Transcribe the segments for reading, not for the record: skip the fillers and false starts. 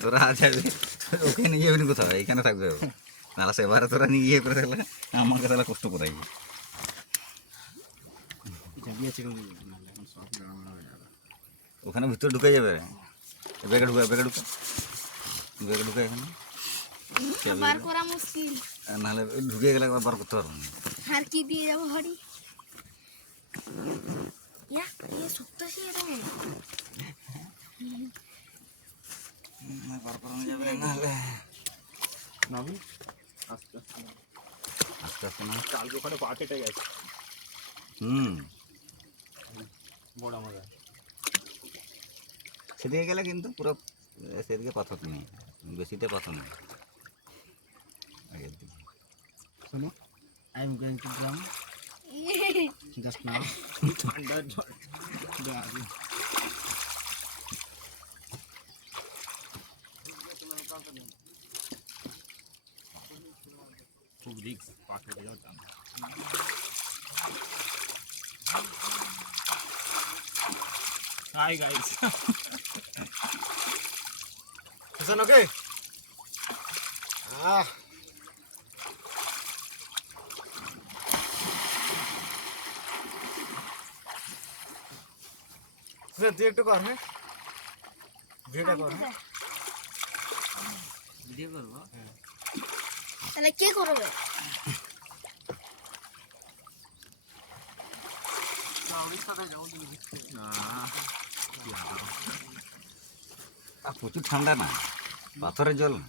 তোরা যাবি ওকে নিয়ে যাবি কোথাও, এইখানে থাকবে নালা সেবারে তোরা নিয়ে গিয়ে করে থাকলে আমাকে তাহলে কষ্ট করাই। ওখানে ভিতরে ঢুকে যাবে, ব্যাগে ঢুকে ব্যাগে ঢুকে ব্যাগে ঢুকে এখানে বার করা মুশকিল, নাহলে ঢুকে গেলে বার করতে পারবো না। আর কি দিয়ে যাবো হরি ইয়া ये सुकता सी है বার করানো যাবে না, নাহলে নামি আস্তে আস্তে আস্তে আস্তে না। কালকে ওখানে পা কেটে গেছে। বড় মজা সেদিকে গেলে কিন্তু পুরো সেদিকে পাথর নেই, বেশিতে পাথর নেই আগের দিকে। শোনো, I am going to drum just now. ঠান্ডা জল খুব রিক্স, পা কেটে যাওয়ার chance. Hi guys, Susan, okay? Susan, তুই একটু কর, হ্যাঁ ভিডিওটা কর, হ্যাঁ ভিডিও করবো। তাহলে কে করবে? প্রচুর ঠান্ডা না, পাথরের জল না।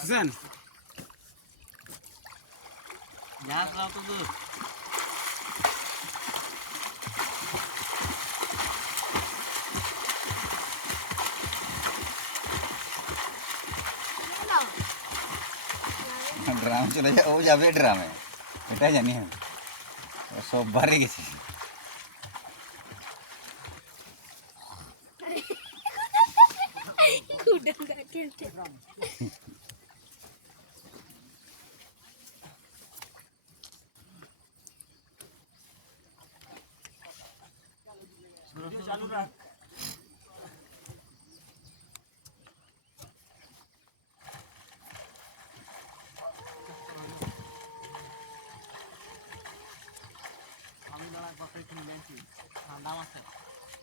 সুসান গ্যাস লাও তো দূর। ড্রাম চলে যায়, ও যাবে ড্রামে, এটাই জানি আমি, সব বারে গেছি। কুডাঙ্গা খেলতে চালু রাখ। আমি দাঁড়ায় কথা কিনে দেখছি ঠান্ডা মাসে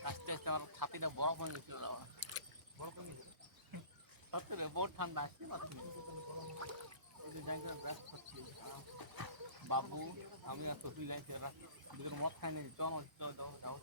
আস্তে আস্তে আমার ছাতিটা বরফ হয়ে গেছিল। বরফ সত্যি বহুত ঠান্ডা আসছে বাবু আমি আর শশী যাইছি, দুজন মদ খাই নি, চল